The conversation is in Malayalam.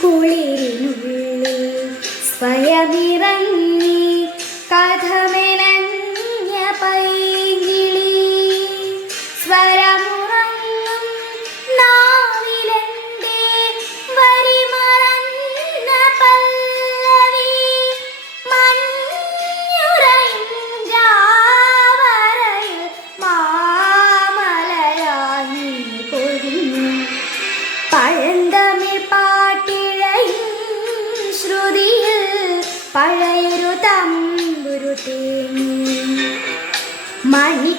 കുളിരിനുള്ളിൽ സ്വയമിറങ്ങി കഥമെനഞ്ഞ പൈകിളി സ്വരമുറങ്ങും നാവിലെന്റെ വരിമറന്ന പല്ലവി മഞ്ഞുറയും ജാവരയിൽ മാമലയായി പൊഴിഞ്ഞു പഴന്തമിഴ് പാട്ടിഴയും ശ്രുതിയിൽ പഴയൊരു തമ്പുരു തേങ്ങി മണി